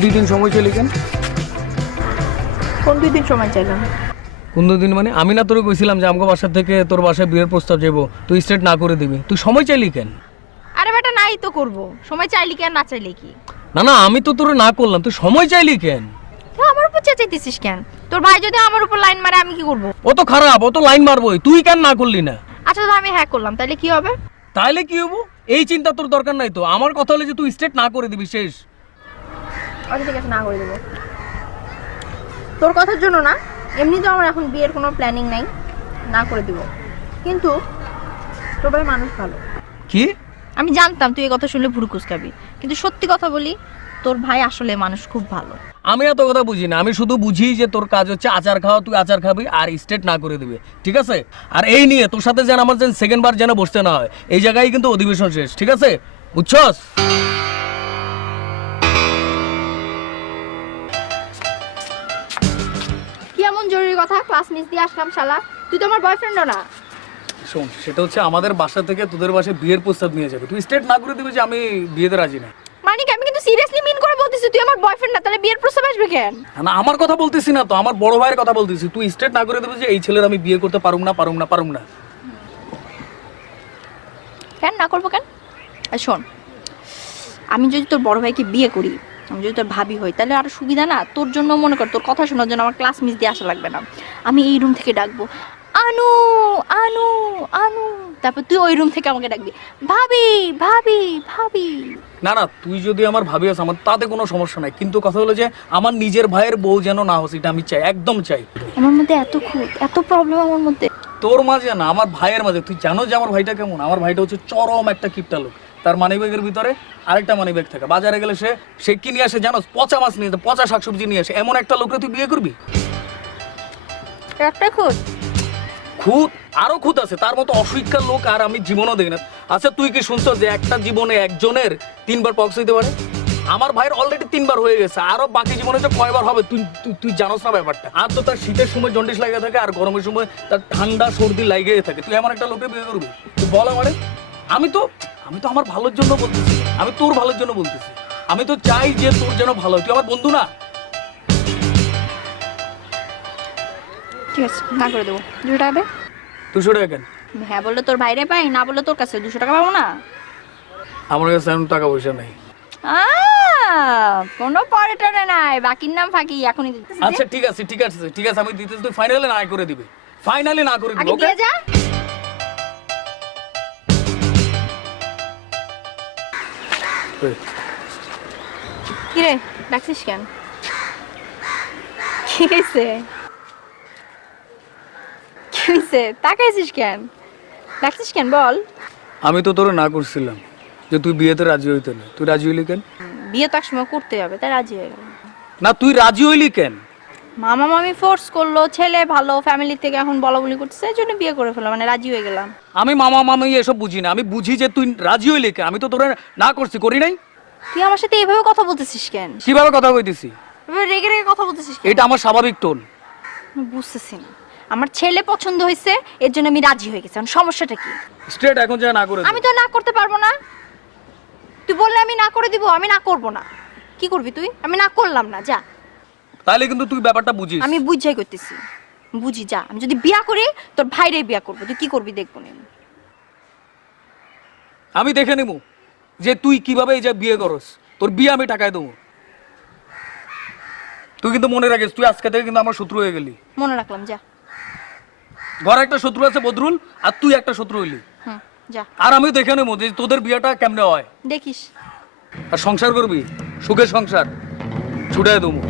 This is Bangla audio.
তুই 2 দিন সময় চাইলি কেন? কোন 2 দিন সময় চাইলাম? কোন 2 দিন মানে আমি না তোরে কইছিলাম যে আমগো বাসা থেকে তোর বাসায় বিয়ের প্রস্তাব যাবো, তুই স্ট্রেট না করে দিবি, তুই সময় চাইলি কেন? আরে বেটা নাই তো করব, সময় চাইলি কেন না চাইলে কি? না না আমি তো তোরে না করলাম, তুই সময় চাইলি কেন? তুই আমার উপর চেঁচাইতেছিস কেন? তোর ভাই যদি আমার উপর লাইন মারে আমি কি করব? ও তো খারাপ, ও তো লাইন মারবই, তুই কেন না করলি না? আচ্ছা তো আমি হ্যাক করলাম, তাহলে কি হবে? তাহলে কি হবো? এই চিন্তা তোর দরকার নাই তো, আমার কথা হলো যে তুই স্ট্রেট না করে দিবি, শেষ। আচ্ছা ঠিক আছে, না করে দেবো। তোর কথার জন্য না, এমনিতেও আমার এখন বিয়ের কোনো প্ল্যানিং নাই, না করে দিব। কিন্তু তোর ভাই মানুষ ভালো। কি? আমি জানতাম তুই এই কথা শুনলে ভুরু কুচকাবি, কিন্তু সত্যি কথা বলি, তোর ভাই আসলে মানুষ খুব ভালো। আমি এত কথা বুঝি না, আমি শুধু বুঝি যে তোর কাজ হচ্ছে আচার খাওয়া, তুই আচার খাবি আর স্ট্রেট না করে দিবি, ঠিক আছে? আর এই নিয়ে তোর সাথে যেন আমার যেন সেকেন্ড বার যেন বসতে না হয়, এই জায়গায় কিন্তু অধিবেশন শেষ, ঠিক আছে? বুঝছস? কি এমন জরুরি কথা? ক্লাস মিস দিয়ে আসলাম শালা, তুই তো আমার বয়ফ্রেন্ডও না। শোন, সেটা হচ্ছে আমাদের বাসা থেকে তোদের বাসায় বিয়ের প্রস্তাব নিয়ে যাবে, তুই স্ট্রেট না করে দিবি যে আমি বিয়েতে রাজি না। মানে কি? আমি কিন্তু সিরিয়াসলি মিন করে বলতেছি, তুই আমার বয়ফ্রেন্ড না, তাহলে বিয়ের প্রস্তাব আসবে কেন? না আমার কথা বলতেছি না তো, আমার বড় ভাইয়ের কথা বলতেছি, তুই স্ট্রেট না করে দিবি যে এই ছেলের আমি বিয়ে করতে পারুম না। কেন না করবো কেন? আর শোন, আমি যদি তোর বড় ভাইকে বিয়ে করি, আমি যদি তোর ভাবি হই, তাহলে আরো সুবিধা না তোর জন্য। মনে কর তোর কথা শোনার জন্য আমার ক্লাস মিস দিয়ে আসা লাগবে না, আমি এই রুম থেকে ডাকবো আনু আনু আনু, তারপর তুই ওই রুম থেকে আমাকে ডাকবি ভাবি ভাবি ভাবি। না না, তুই যদি আমার ভাবি আস আমার তাতে কোনো সমস্যা নাই, কিন্তু কথা হলো যে আমার নিজের ভাইয়ের বউ যেন না হোস, এটা আমি চাই, একদম চাই। আমার মধ্যে এত খুঁত, এত প্রবলেম আমার মধ্যে। তোর মাঝে না, আমার ভাইয়ের মাঝে। তুই জানো যে আমার ভাইটা কেমন? আমার ভাইটা হচ্ছে চরম একটা কিপটা লোক, তার মানিব্যাগের ভিতরে আরেকটা মানিব্যাগ থাকে, বাজারে গেলে সে কি নিয়ে আসে জানো? পচা মাছ নিয়ে আসে, পচা শাকসবজি নিয়ে আসে, এমন একটা লোকরে তুই বিয়ে করবি? একটা খুঁত? খুঁত আরো খুঁত আছে, তার মতো অশিক্ষার লোক আর আমি জীবনও দেখি না। আচ্ছা তুই কি শুনছ যে একটা জীবনে একজনের 3বার পক্স হইতে পারে? আমার ভাইয়ের অলরেডি 3বার হয়ে গেছে, আরো বাকি জীবনে যে কয়বার হবে তুই তুই জানোস না ব্যাপারটা? আর তো তার শীতের সময় জন্ডিস লাগে থাকে, আর গরমের সময় তার ঠান্ডা সর্দি লাগে থাকে, তুই এমন একটা লোকে বিয়ে করবি? তুই বল আমারে। আমি তো আমার ভালোর জন্য বলতেছি, আমি তোর ভালোর জন্য বলতেছি, আমি তো চাই যে তোর যেন ভালো হয়, তুই আমার বন্ধু না? ঠিক আছে, না করে দেবো। 200 টাকা দে। 200 টাকা কেন? হ্যাঁ বললে তোর বাইরে পাই, না বললে তোর কাছে 200 টাকা পাবো না? আমার কাছে এখন টাকা পয়সা নাই। কোনো পরে টরে নাই, বাকির নাম ফাঁকি, এখনই দিতেছি। আচ্ছা ঠিক আছে আমি দিতেছি, তুই ফাইনালি না করে দিবি, ফাইনালি না করে দিবি, আগে ওকে? দিয়ে যা। কি রে, ডাকছিস কেন? কি হয়েছে? কি হয়েছে? তাকাইছিস কেন? ডাকছিস কেন বল? আমি তো তোরে না করছিলাম যে তুই বিয়েতে রাজি হইতে না, তুই রাজি হইলি কেন? বিয়ে তো একসময় করতে হবে, তাই রাজি হয়ে গেল। না তুই রাজি হইলি কেন? মামা মামি ফোর্স করলো, ছেলে ভালো, ফ্যামিলি থেকে এখন বলা বলি করতেছে, এই জন্য বিয়ে করে ফেললাম, মানে রাজি হয়ে গেলাম। আমি মামা মামি এসব বুঝি না, আমি বুঝি যে তুই রাজি হইলি কেন। আমি তো তোরে না করছি, করি নাই। তুই আমার সাথে এইভাবে কথা বলতেছিস কেন? কিভাবে কথা কইতেছি? এভাবে রেগে রেগে কথা বলতেছিস কেন? এটা আমার স্বাভাবিক টোন। আমি বুঝতেছি না, আমার ছেলে পছন্দ হয়েছে, এর জন্য আমি রাজি হয়ে গেছি। এখন সমস্যাটা কি? স্ট্রেট এখন যা না করে দে। আমি তো না করতে পারবো না। তুই বললে আমি না করে দিব, আমি না করব না। কি করবি তুই? আমি না করলাম না, যা। তাইলে কিন্তু তুই ব্যাপারটা বুঝিস। আমি বুঝাই করতেছি, বুঝি যা। আমি যদি বিয়া করি তোর ভাইরে বিয়া করবো, তুই কি করবি দেখবো না। আমি দেখে নেবো যে তুই কিভাবে এই যে বিয়ে করস, তোর বিয়ে আমি টাকায় দেবো। তুই কিন্তু মনে রাখিস, তুই আজকে থেকে কিন্তু আমার শত্রু হয়ে গেলি। মনে রাখলাম, যা। ঘরে একটা শত্রু আছে বদরুল, আর তুই একটা শত্রু হইলি। হুম, যা। আর আমি দেখে নেবো যে তোদের বিয়েটা কেমনে হয়। দেখিস। আর সংসার করবি, সুখের সংসার ছুটাই দেবো।